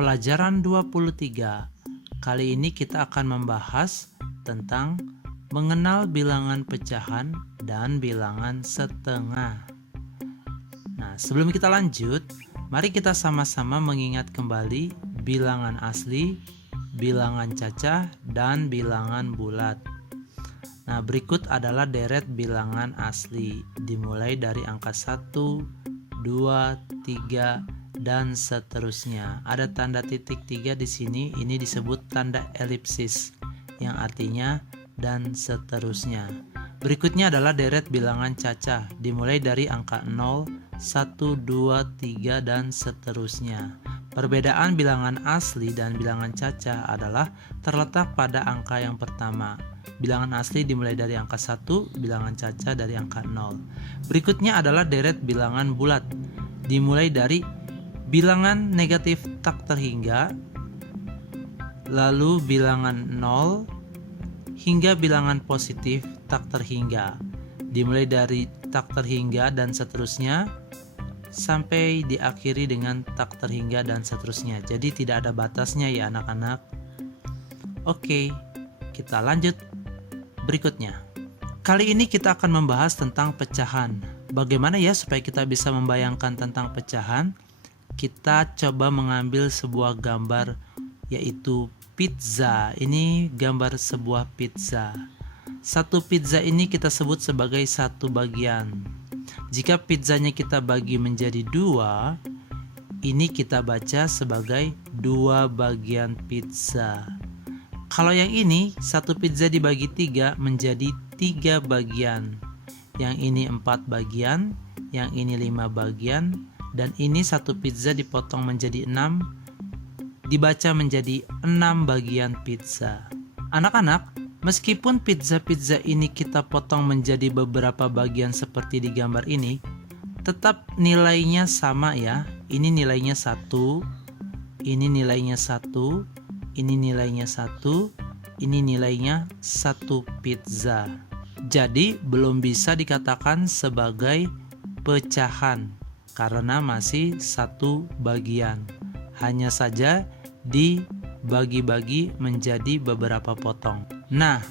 Pelajaran 23. Kali ini kita akan membahas tentang mengenal bilangan pecahan dan bilangan setengah. Nah, sebelum kita lanjut, mari kita sama-sama mengingat kembali bilangan asli, bilangan cacah, dan bilangan bulat. Nah, berikut adalah deret bilangan asli, dimulai dari angka 1, 2, 3, dan seterusnya. Ada tanda titik 3 di sini, ini disebut tanda elipsis, yang artinya dan seterusnya. Berikutnya adalah deret bilangan cacah, dimulai dari angka 0, 1, 2, 3, dan seterusnya. Perbedaan bilangan asli dan bilangan cacah adalah terletak pada angka yang pertama. Bilangan asli dimulai dari angka 1, bilangan cacah dari angka 0. Berikutnya adalah deret bilangan bulat, dimulai dari bilangan negatif tak terhingga, lalu bilangan 0, hingga bilangan positif tak terhingga. Dimulai dari tak terhingga dan seterusnya, sampai diakhiri dengan tak terhingga dan seterusnya. Jadi tidak ada batasnya ya anak-anak. Oke, kita lanjut berikutnya. Kali ini kita akan membahas tentang pecahan. Bagaimana ya supaya kita bisa membayangkan tentang pecahan? Kita coba mengambil sebuah gambar, yaitu pizza. Ini gambar sebuah pizza. Satu pizza ini kita sebut sebagai satu bagian. Jika pizzanya kita bagi menjadi 2, ini kita baca sebagai 2 bagian pizza. Kalau yang ini, satu pizza dibagi 3 menjadi 3 bagian. Yang ini 4 bagian, yang ini 5 bagian, dan ini satu pizza dipotong menjadi 6, dibaca menjadi 6 bagian pizza. Anak-anak, meskipun pizza-pizza ini kita potong menjadi beberapa bagian seperti di gambar ini, tetap nilainya sama ya. Ini nilainya 1, ini nilainya 1, ini nilainya 1, ini nilainya 1 pizza. Jadi belum bisa dikatakan sebagai pecahan karena masih satu bagian. Hanya saja dibagi-bagi menjadi beberapa potong. Nah,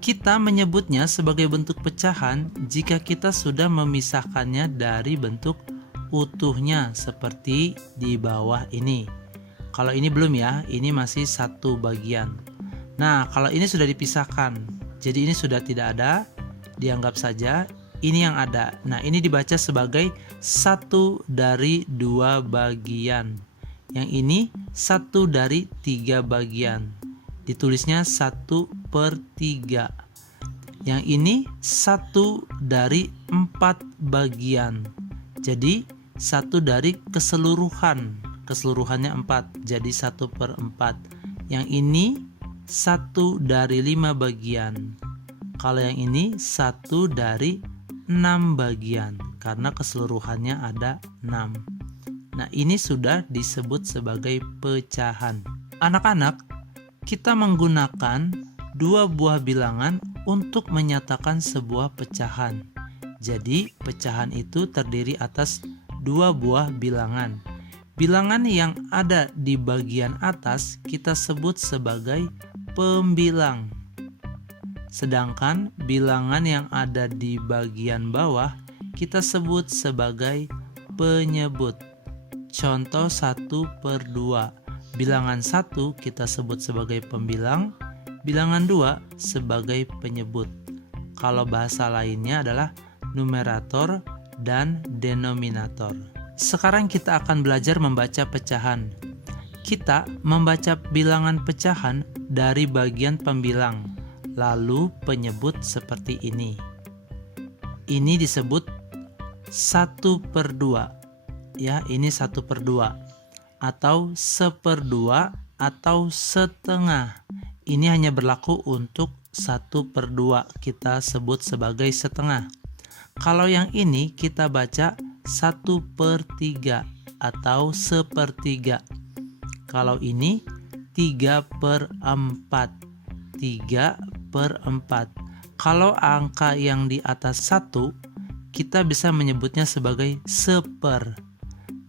kita menyebutnya sebagai bentuk pecahan jika kita sudah memisahkannya dari bentuk utuhnya seperti di bawah ini. Kalau ini belum ya, ini masih satu bagian. Nah, kalau ini sudah dipisahkan, jadi ini sudah tidak ada, dianggap saja ini yang ada. Nah, ini dibaca sebagai 1 dari 2 bagian. Yang ini 1 dari 3 bagian. Ditulisnya 1/3. Yang ini 1 dari 4 bagian. Jadi 1 dari keseluruhan. Keseluruhannya 4. Jadi 1/4. Yang ini 1 dari 5 bagian. Kalau yang ini 1 dari 6 bagian karena keseluruhannya ada 6. Nah, ini sudah disebut sebagai pecahan. Anak-anak, kita menggunakan 2 buah bilangan untuk menyatakan sebuah pecahan. Jadi, pecahan itu terdiri atas 2 buah bilangan. Bilangan yang ada di bagian atas kita sebut sebagai pembilang. Sedangkan bilangan yang ada di bagian bawah kita sebut sebagai penyebut. Contoh 1/2. Bilangan 1 kita sebut sebagai pembilang, bilangan 2 sebagai penyebut. Kalau bahasa lainnya adalah numerator dan denominator. Sekarang kita akan belajar membaca pecahan. Kita membaca bilangan pecahan dari bagian pembilang, lalu penyebut seperti ini. Ini disebut 1/2. Ya, ini 1/2 atau 1/2 atau setengah. Ini hanya berlaku untuk 1/2, kita sebut sebagai setengah. Kalau yang ini kita baca 1/3 atau 1/3. Kalau ini 3/4. 3/4. Kalau angka yang di atas 1, kita bisa menyebutnya sebagai seper.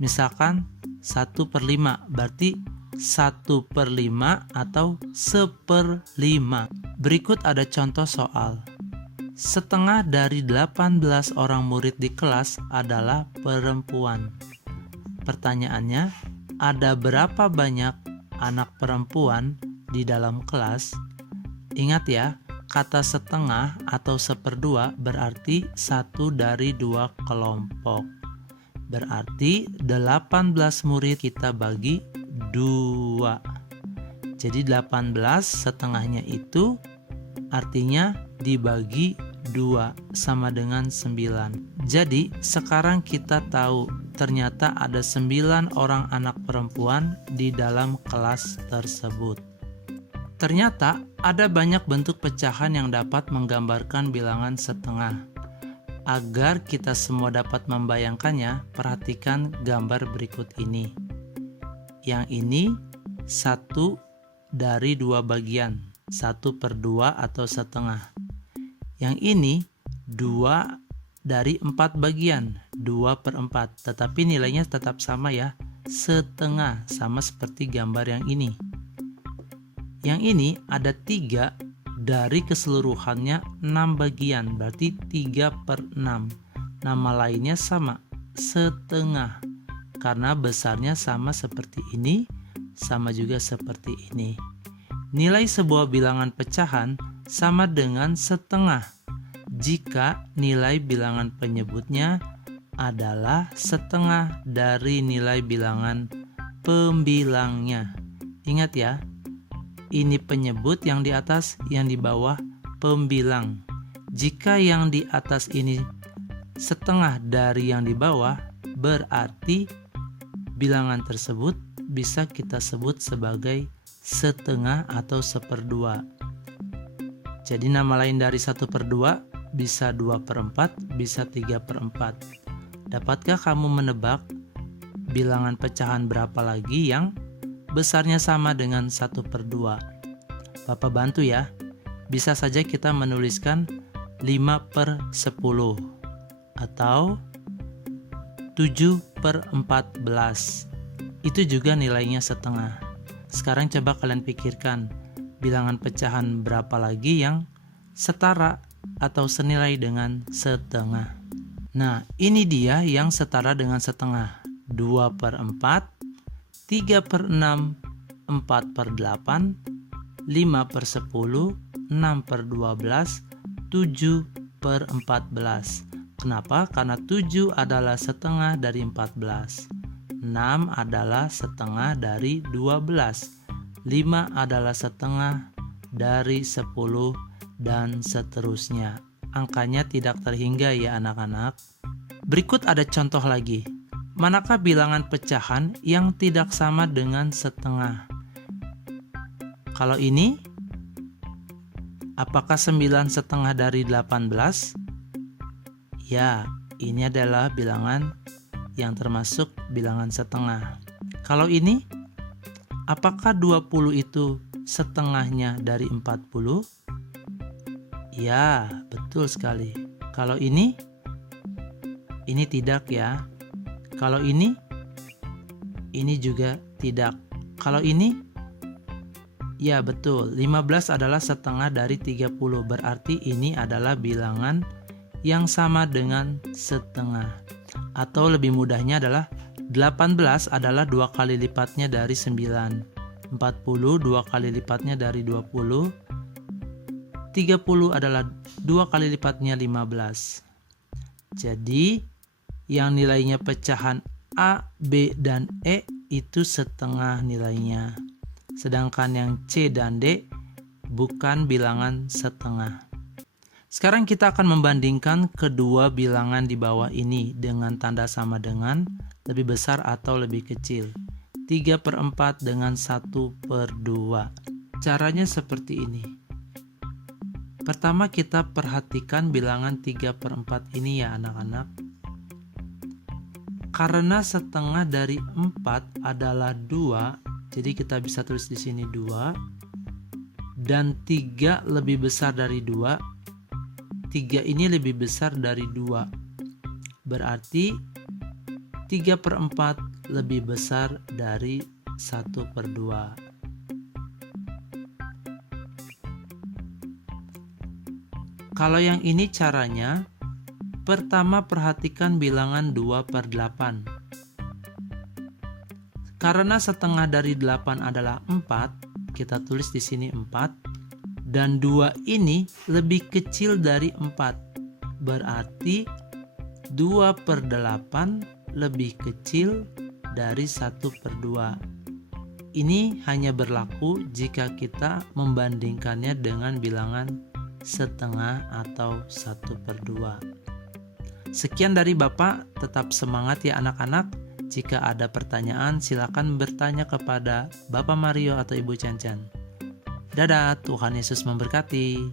Misalkan 1/5, berarti 1/5 atau 1/5. Berikut ada contoh soal. Setengah dari 18 orang murid di kelas adalah perempuan. Pertanyaannya, ada berapa banyak anak perempuan di dalam kelas? Ingat ya, kata setengah atau 1/2 berarti 1 dari 2 kelompok. Berarti 18 murid kita bagi 2. Jadi 18 setengahnya itu artinya dibagi 2 sama dengan 9. Jadi sekarang kita tahu ternyata ada 9 orang anak perempuan di dalam kelas tersebut. Ternyata ada banyak bentuk pecahan yang dapat menggambarkan bilangan setengah. Agar kita semua dapat membayangkannya, perhatikan gambar berikut ini. Yang ini 1 dari 2 bagian, 1/2 atau setengah. Yang ini 2 dari 4 bagian, 2/4, tetapi nilainya tetap sama ya, setengah, sama seperti gambar yang ini. Yang ini ada 3 dari keseluruhannya 6 bagian, berarti 3/6. Nama lainnya sama, setengah, karena besarnya sama seperti ini, sama juga seperti ini. Nilai sebuah bilangan pecahan sama dengan setengah jika nilai bilangan penyebutnya adalah setengah dari nilai bilangan pembilangnya. Ingat ya, ini penyebut yang di atas, yang di bawah pembilang. Jika yang di atas ini setengah dari yang di bawah, berarti bilangan tersebut bisa kita sebut sebagai setengah atau 1/2. Jadi nama lain dari 1/2 bisa 2/4, bisa 3/4. Dapatkah kamu menebak bilangan pecahan berapa lagi yang besarnya sama dengan 1/2? Bapak bantu ya. Bisa saja kita menuliskan 5/10 atau 7/14. Itu juga nilainya setengah. Sekarang coba kalian pikirkan bilangan pecahan berapa lagi yang setara atau senilai dengan setengah. Nah, ini dia yang setara dengan setengah. 2/4, 3/6, 4/8, 5/10, 6/12, 7/14. Kenapa? Karena 7 adalah setengah dari 14. 6 adalah setengah dari 12. 5 adalah setengah dari 10 dan seterusnya. Angkanya tidak terhingga ya anak-anak. Berikut ada contoh lagi. Manakah bilangan pecahan yang tidak sama dengan setengah? Kalau ini, apakah 9/2 dari 18? Ya, ini adalah bilangan yang termasuk bilangan setengah. Kalau ini, apakah 20 itu setengahnya dari 40? Ya, betul sekali. Kalau ini tidak ya. Kalau ini juga tidak. Kalau ini, ya betul. 15 adalah setengah dari 30. Berarti ini adalah bilangan yang sama dengan setengah. Atau lebih mudahnya adalah 18 adalah 2 kali lipatnya dari 9. 40 2 kali lipatnya dari 20. 30 adalah 2 kali lipatnya 15. Jadi yang nilainya pecahan A, B, dan E itu setengah nilainya. Sedangkan yang C dan D bukan bilangan setengah. Sekarang kita akan membandingkan kedua bilangan di bawah ini dengan tanda sama dengan, lebih besar atau lebih kecil. 3/4 dengan 1/2. Caranya seperti ini. Pertama kita perhatikan bilangan 3/4 ini ya anak-anak. Karena setengah dari 4 adalah 2, jadi kita bisa tulis di sini 2. Dan 3 lebih besar dari 2. 3 ini lebih besar dari 2. Berarti 3/4 lebih besar dari 1/2. Kalau yang ini caranya, pertama perhatikan bilangan 2/8. Karena setengah dari 8 adalah 4, kita tulis di sini 4, dan 2 ini lebih kecil dari 4. Berarti 2/8 lebih kecil dari 1/2. Ini hanya berlaku jika kita membandingkannya dengan bilangan setengah atau 1/2. Sekian dari Bapak, tetap semangat ya anak-anak. Jika ada pertanyaan, silakan bertanya kepada Bapak Mario atau Ibu Cancan. Dadah, Tuhan Yesus memberkati.